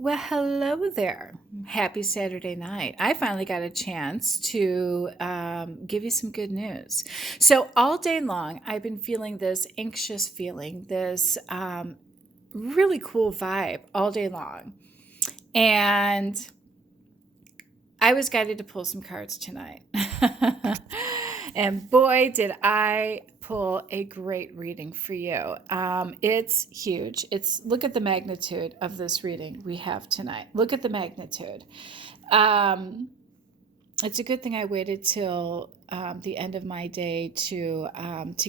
Well, hello there. Happy Saturday night. I finally got a chance to give you some good news. So, all day long, I've been feeling this anxious feeling, this really cool vibe all day long. And I was guided to pull some cards tonight. And boy, did I pull a great reading for you. It's huge. Look at the magnitude of this reading we have tonight. Look at the magnitude. Um, it's a good thing I waited till the end of my day to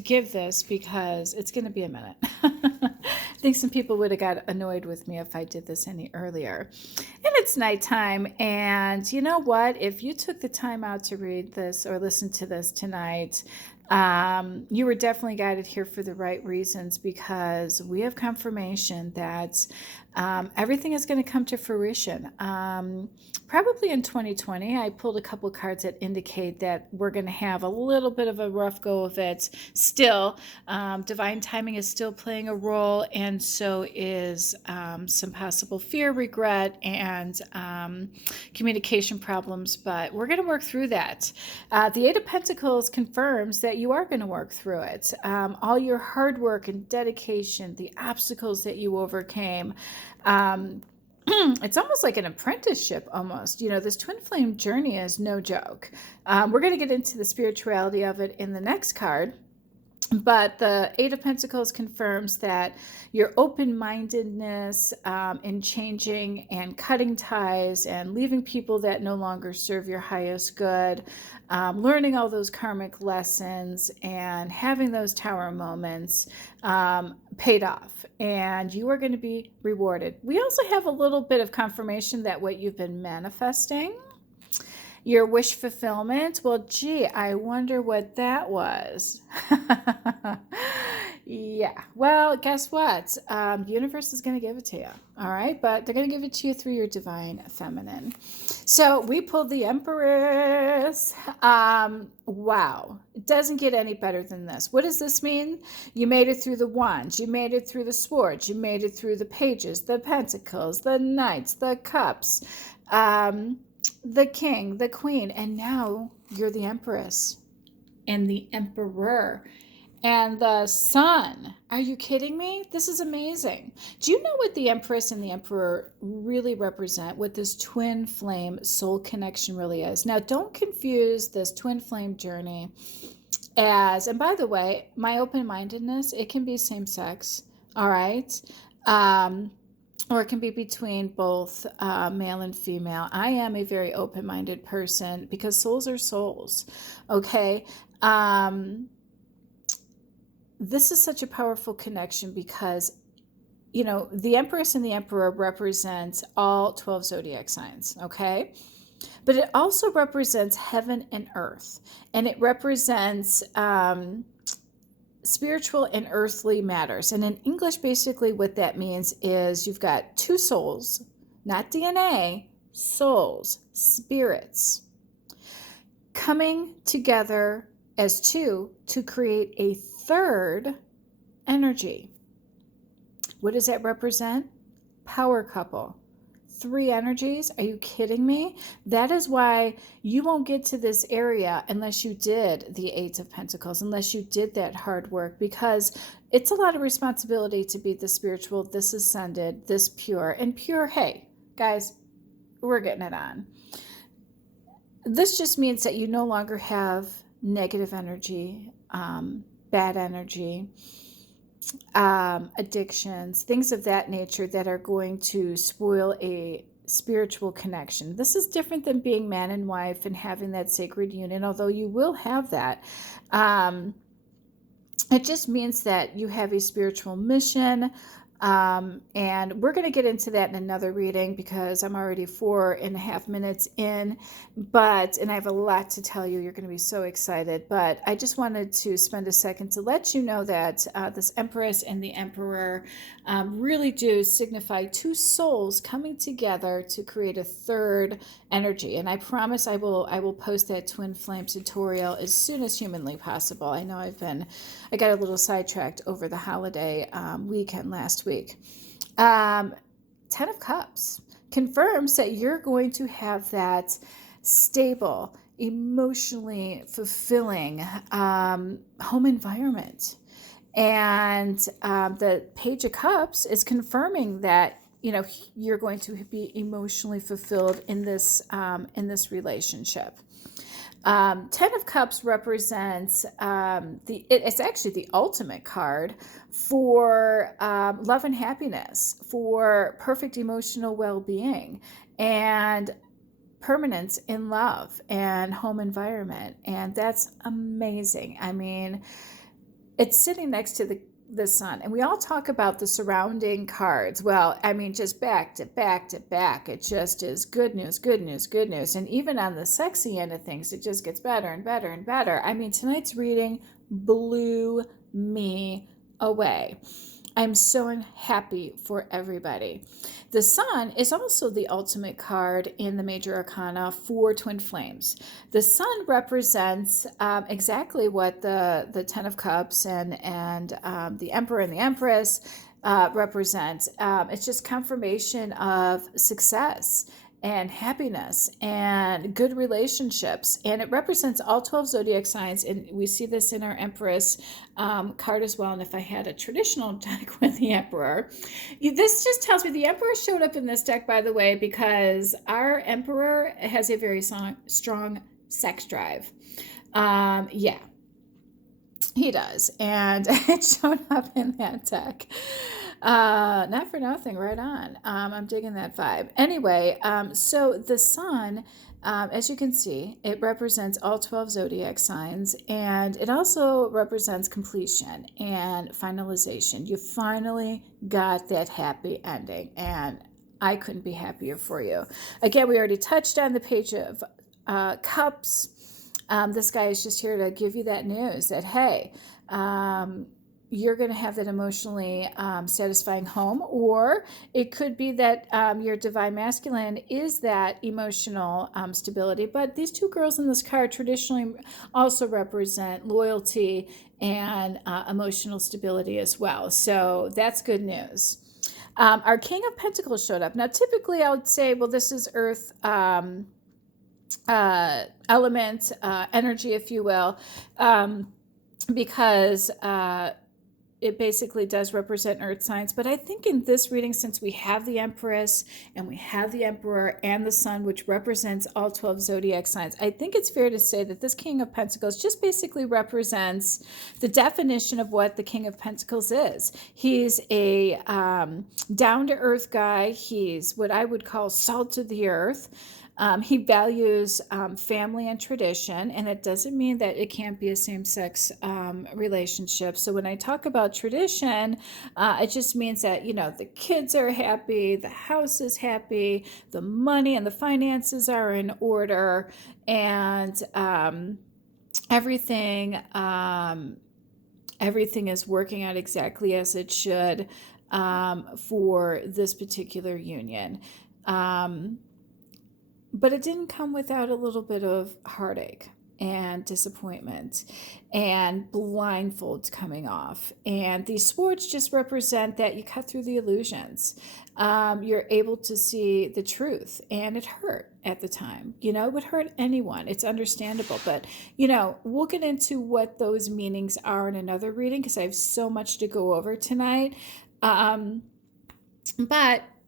give this because it's going to be a minute. I think some people would have got annoyed with me if I did this any earlier. And it's nighttime, and you know what? If you took the time out to read this or listen to this tonight, you were definitely guided here for the right reasons because we have confirmation that everything is going to come to fruition. Probably in 2020, I pulled a couple cards that indicate that we're going to have a little bit of a rough go of it. Still, divine timing is still playing a role, and so is some possible fear, regret, and communication problems. But we're going to work through that. The Eight of Pentacles confirms that you are going to work through it. All your hard work and dedication, the obstacles that you overcame. It's almost like an apprenticeship almost. You know, this twin flame journey is no joke. We're going to get into the spirituality of it in the next card. But the Eight of Pentacles confirms that your open-mindedness in changing and cutting ties and leaving people that no longer serve your highest good, learning all those karmic lessons and having those tower moments paid off. And you are going to be rewarded. We also have a little bit of confirmation that what you've been manifesting, your wish fulfillment, well, gee, I wonder what that was. Yeah, well, guess what? The universe is going to give it to you, all right? But they're going to give it to you through your divine feminine. So we pulled the Empress. Wow, it doesn't get any better than this. What does this mean? You made it through the Wands. You made it through the Swords. You made it through the Pages, the Pentacles, the Knights, the Cups. The King, the Queen, and now you're the Empress and the Emperor and the Sun. Are you kidding me? This is amazing. Do you know what the Empress and the Emperor really represent? What this twin flame soul connection really is? Now, don't confuse this twin flame journey as, and by the way, my open-mindedness, it can be same sex, all right? Or it can be between both male and female. I am a very open-minded person because souls are souls, okay? This is such a powerful connection because, you know, the Empress and the Emperor represent all 12 zodiac signs, okay? But it also represents heaven and earth, and it represents spiritual and earthly matters. And in English, basically what that means is you've got two souls, not DNA, souls, spirits, coming together as two to create a third energy. What does that represent? Power couple. Three energies? Are you kidding me? That is why you won't get to this area unless you did the Eight of Pentacles, unless you did that hard work, because it's a lot of responsibility to be this spiritual, this ascended, this pure. And pure, hey, guys, we're getting it on. This just means that you no longer have negative energy, bad energy, addictions, things of that nature that are going to spoil a spiritual connection. This is different than being man and wife and having that sacred union, although you will have that. It just means that you have a spiritual mission. And we're going to get into that in another reading because I'm already 4.5 minutes in, and I have a lot to tell you. You're going to be so excited, but I just wanted to spend a second to let you know that this Empress and the Emperor really do signify two souls coming together to create a third energy. And I promise I will post that twin flame tutorial as soon as humanly possible. I know I got a little sidetracked over the holiday weekend last week. 10 of Cups. confirms that you're going to have that stable, emotionally fulfilling home environment. And the Page of Cups is confirming that, you know, you're going to be emotionally fulfilled in this relationship. Ten of Cups represents it's actually the ultimate card for love and happiness, for perfect emotional well-being, and permanence in love and home environment. And that's amazing. I mean, it's sitting next to the sun, and we all talk about the surrounding cards. Well, I mean, just back to back to back, it just is good news, good news, good news. And even on the sexy end of things, it just gets better and better and better. I mean, tonight's reading blew me away. I'm so happy for everybody. The Sun is also the ultimate card in the Major Arcana for Twin Flames. The Sun represents exactly what the Ten of Cups and the Emperor and the Empress represent. It's just confirmation of success and happiness and good relationships, and it represents all 12 zodiac signs, and we see this in our Empress card as well. And if I had a traditional deck with the Emperor, this just tells me the Emperor showed up in this deck, by the way, because our Emperor has a very strong sex drive. Yeah, he does, and it showed up in that deck. Not for nothing, right on. I'm digging that vibe. Anyway, so the Sun, as you can see, it represents all 12 zodiac signs, and it also represents completion and finalization. You finally got that happy ending, and I couldn't be happier for you. Again, we already touched on the Page of Cups. This guy is just here to give you that news that, hey, you're going to have that emotionally satisfying home, or it could be that your divine masculine is that emotional stability. But these two girls in this card traditionally also represent loyalty and emotional stability as well. So that's good news. Our King of Pentacles showed up. Now, typically I would say, well, this is Earth element, energy, if you will, because it basically does represent earth signs. But I think in this reading, since we have the Empress and we have the Emperor and the Sun, which represents all 12 zodiac signs, I think it's fair to say that this King of Pentacles just basically represents the definition of what the King of Pentacles is. He's a down-to-earth guy. He's what I would call salt of the earth. He values family and tradition, and it doesn't mean that it can't be a same-sex relationship. So when I talk about tradition, it just means that, you know, the kids are happy, the house is happy, the money and the finances are in order, and everything is working out exactly as it should for this particular union. But it didn't come without a little bit of heartache and disappointment and blindfolds coming off. And these swords just represent that you cut through the illusions. You're able to see the truth, and it hurt at the time. You know, it would hurt anyone. It's understandable. But, you know, we'll get into what those meanings are in another reading because I have so much to go over tonight. But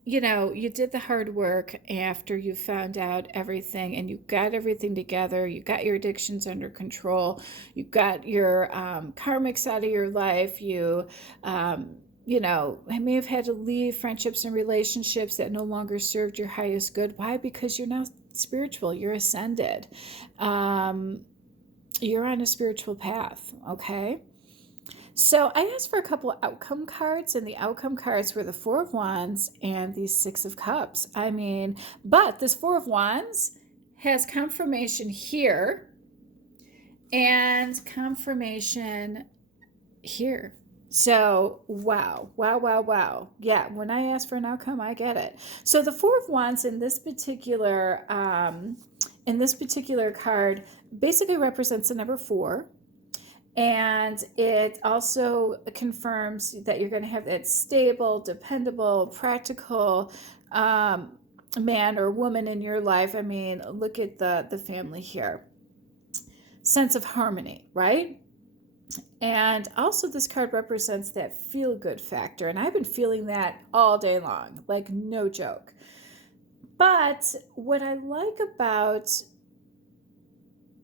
you know, you did the hard work after you found out everything, and you got everything together. You got your addictions under control. You got your karmics out of your life. You know, may have had to leave friendships and relationships that no longer served your highest good. Why? Because you're now spiritual. You're ascended. You're on a spiritual path, okay? So I asked for a couple of outcome cards, and the outcome cards were the Four of Wands and the Six of Cups. I mean, but this Four of Wands has confirmation here and confirmation here. So, wow. Yeah, when I ask for an outcome, I get it. So the Four of Wands in this particular card basically represents the number 4. And it also confirms that you're going to have that stable, dependable, practical man or woman in your life. I mean, look at the family here. Sense of harmony, right? And also, this card represents that feel good factor. And I've been feeling that all day long, like no joke. But what I like about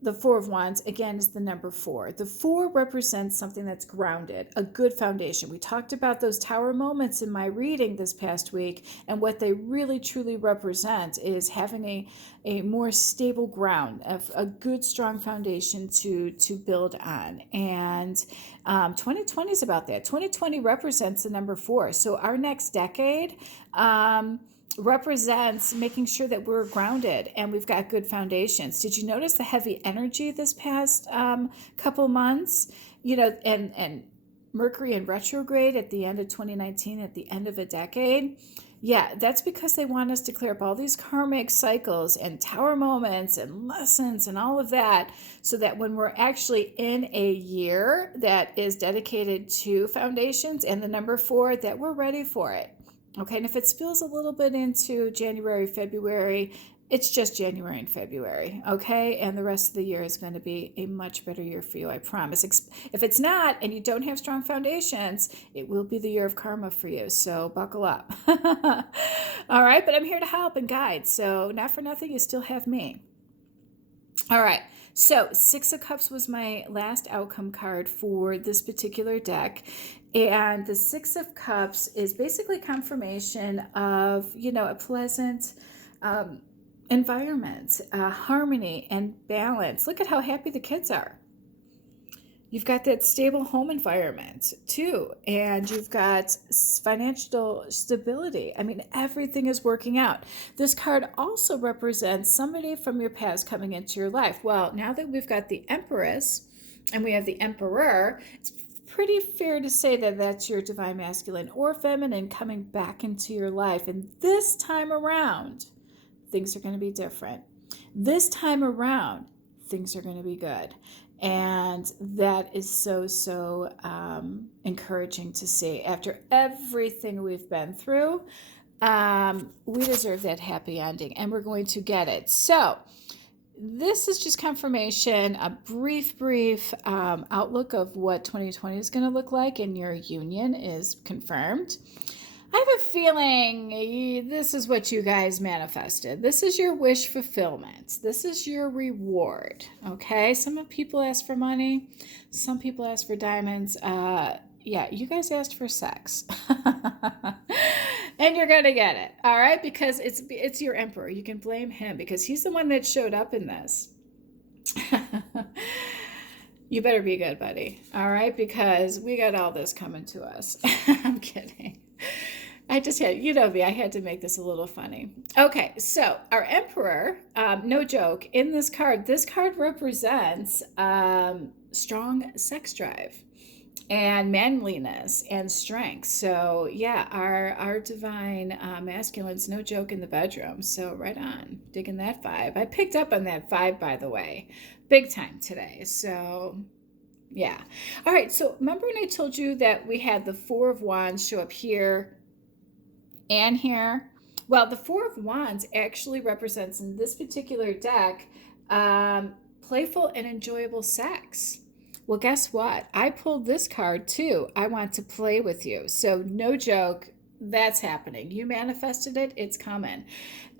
the Four of Wands, again, is the number 4. The 4 represents something that's grounded, a good foundation. We talked about those tower moments in my reading this past week, and what they really truly represent is having a more stable ground, a good, strong foundation to build on. And 2020 is about that. 2020 represents the number 4. So our next decade, represents making sure that we're grounded and we've got good foundations. Did you notice the heavy energy this past couple months? And Mercury in retrograde at the end of 2019, at the end of a decade. Yeah, that's because they want us to clear up all these karmic cycles and tower moments and lessons and all of that, so that when we're actually in a year that is dedicated to foundations and the number 4, that we're ready for it. Okay, and if it spills a little bit into January, February, it's just January and February, okay? And the rest of the year is going to be a much better year for you, I promise. If it's not, and you don't have strong foundations, it will be the year of karma for you, so buckle up. All right, but I'm here to help and guide, so not for nothing, you still have me. All right, so 6 of Cups was my last outcome card for this particular deck. And the 6 of Cups is basically confirmation of, a pleasant environment, harmony and balance. Look at how happy the kids are. You've got that stable home environment too, and you've got financial stability. I mean, everything is working out. This card also represents somebody from your past coming into your life. Well, now that we've got the Empress and we have the Emperor, it's pretty fair to say that that's your divine masculine or feminine coming back into your life. And this time around, things are going to be different. This time around, things are going to be good. And that is so encouraging to see. After everything we've been through, we deserve that happy ending, and we're going to get it. So this is just confirmation, a brief outlook of what 2020 is going to look like, and your union is confirmed. I have a feeling this is what you guys manifested. This is your wish fulfillment. This is your reward, okay? Some people ask for money. Some people ask for diamonds. Yeah, you guys asked for sex. And you're going to get it, all right? Because it's your emperor. You can blame him because he's the one that showed up in this. You better be good, buddy, all right? Because we got all this coming to us. I'm kidding. I just had, me, I had to make this a little funny. Okay, so our emperor, no joke, in this card represents strong sex drive and manliness and strength. So yeah, our divine masculine's no joke in the bedroom. So right on, digging that vibe. I picked up on that vibe, by the way, big time today. So yeah. All right, so remember when I told you that we had the 4 of Wands show up here and here? Well, the 4 of Wands actually represents, in this particular deck, playful and enjoyable sex. Well, guess what? I pulled this card too. I want to play with you. So no joke, that's happening. You manifested it, it's coming.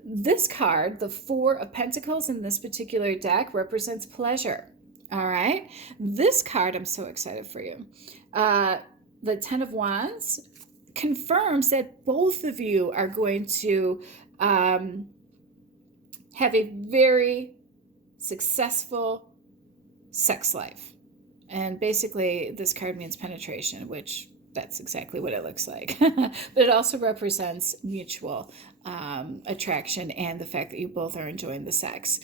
This card, the 4 of Pentacles in this particular deck, represents pleasure. All right. This card, I'm so excited for you. The 10 of Wands confirms that both of you are going to have a very successful sex life. And basically, this card means penetration, which that's exactly what it looks like. But it also represents mutual attraction and the fact that you both are enjoying the sex.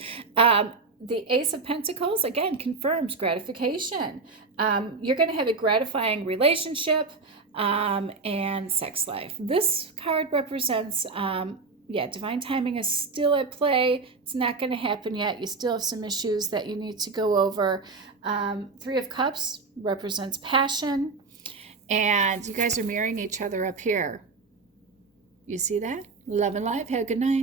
The Ace of Pentacles, again, confirms gratification. You're going to have a gratifying relationship and sex life. This card represents, divine timing is still at play. It's not going to happen yet. You still have some issues that you need to go over. 3 of Cups represents passion. And you guys are marrying each other up here. You see that? Love and life. Have a good night.